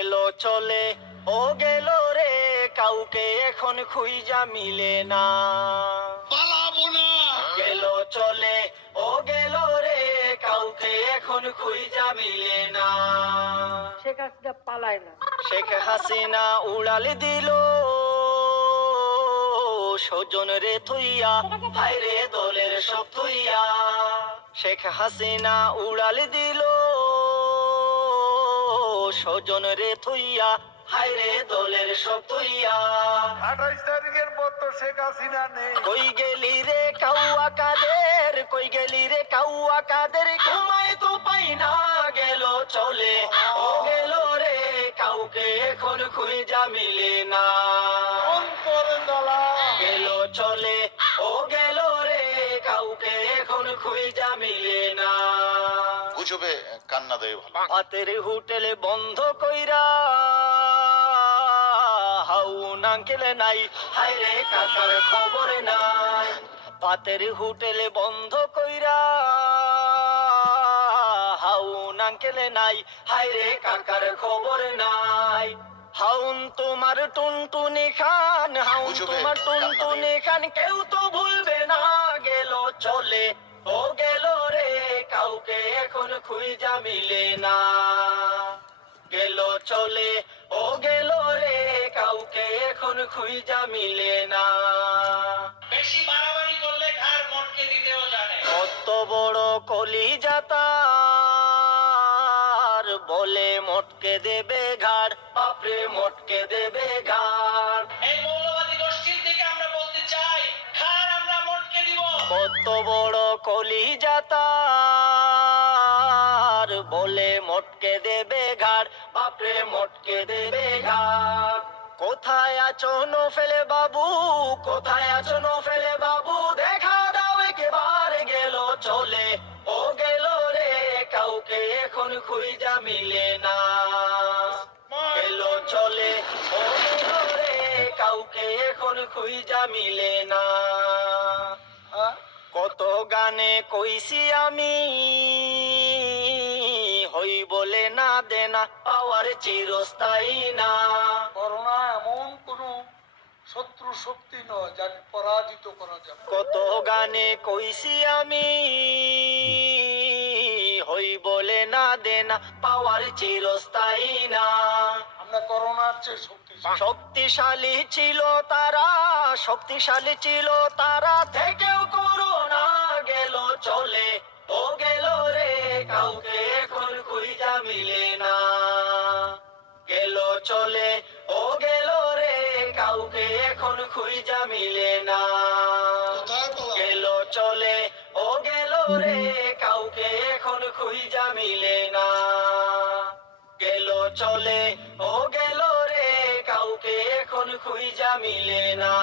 এলো চলে ও গেল রে, কাউকে এখন খুঁজা মিলে না। পালাবো না। গেল চলে ও গেল রে, কাউকে এখন খুঁজা মিলে না। শেখ হাসিনা পালায় না। শেখ হাসিনা উড়াল দিল স্বজন রে থুইয়া, ভাইরে দলের সব থুইয়া। শেখ হাসিনা উড়াল দিল স্বজন রে থুইয়া, হায়রে দলের সব থুইয়া। 28 তারিখের পর তো শেখ হাসিনা নেই। কই গেলি রে কাউয়া কাদের, কই গেলি রে কাউয়া কাদের, ঘুমায় তো পাই না। গেল চলে ও গেল রে, কাউকে এখন খুঁজা মিলে না। অন্তরে জ্বালা। গেল চলে ও গেল রে, কাউকে এখন খুঁজা মিলে না। গুজবে কান্না দেয় ভালো। ভাতের হোটেল বন্ধ কইরা হাউন আঙ্কেল নাই, হায়রে কাকার খবর নাই। ভাতের হোটেল বন্ধ কইরা হাউন আঙ্কেল নাই, হায়রে কাকার খবর নাই। হাউন তোমার টুনটুনি খান, হাউন তোমার টুনটুনি খান, কেউ তো ভুলবে না। গেল চলে ও গেল রে, কাউকে এখন খুঁজা মিলে না। গেল চলে ও গেল রে, কাউকে এখন খুঁজা মিলে না। বেশি বাড়াবাড়ি করলে ঘাড় মটকে দিতেও জানে। কত বড় কলিজা তার, বলে মটকে দেবে ঘাড়, বাপরে মটকে দেবে ঘাড়। এই মৌলবাদী গোষ্ঠীর দিকে আমরা বলতে চাই, ঘাড় আমরা মটকে দিব। কত বড় কলিজা তার, বলে মটকে দেবে ঘাড়, বাপরে মটকে দেবে ঘাড়। কোথায় আছো নোফেলে বাবু, কোথায় আছো নোফেলে বাবু, দেখা দাও একেবারে। গেল চলে ও গেল রে, কাউকে এখন খুঁজা মিলে না। গেল চলে ও গেল রে, কাউকে এখন খুঁজা মিলে না। কত গানে কইছি আমি, হই বলে না দেনা, পাওয়ার চিরস্থায়ী না। করোনা এমন কোন শত্রু শক্তি নয় যাকে পরাজিত করা যাবে। কত গানে কইছি আমি, হই বলে না দেনা, পাওয়ার চিরস্থায়ী না। আমরা করোনার চেয়ে শক্তিশালী। শক্তিশালী ছিল তারা, শক্তিশালী ছিল তারা, থেকেও করোনা। গেল চলে ও গেল রে, কাউকে এখন খুঁজা মিলে না। গেল চলে ও গেল রে, কাউকে এখন খুঁজা মিলে না। কোথায় পালাবো? গেল চলে ও গেল রে, কাউকে এখন খুঁজা মিলে না। গেল চলে ও গেল রে, কাউকে এখন খুঁজা মিলে না।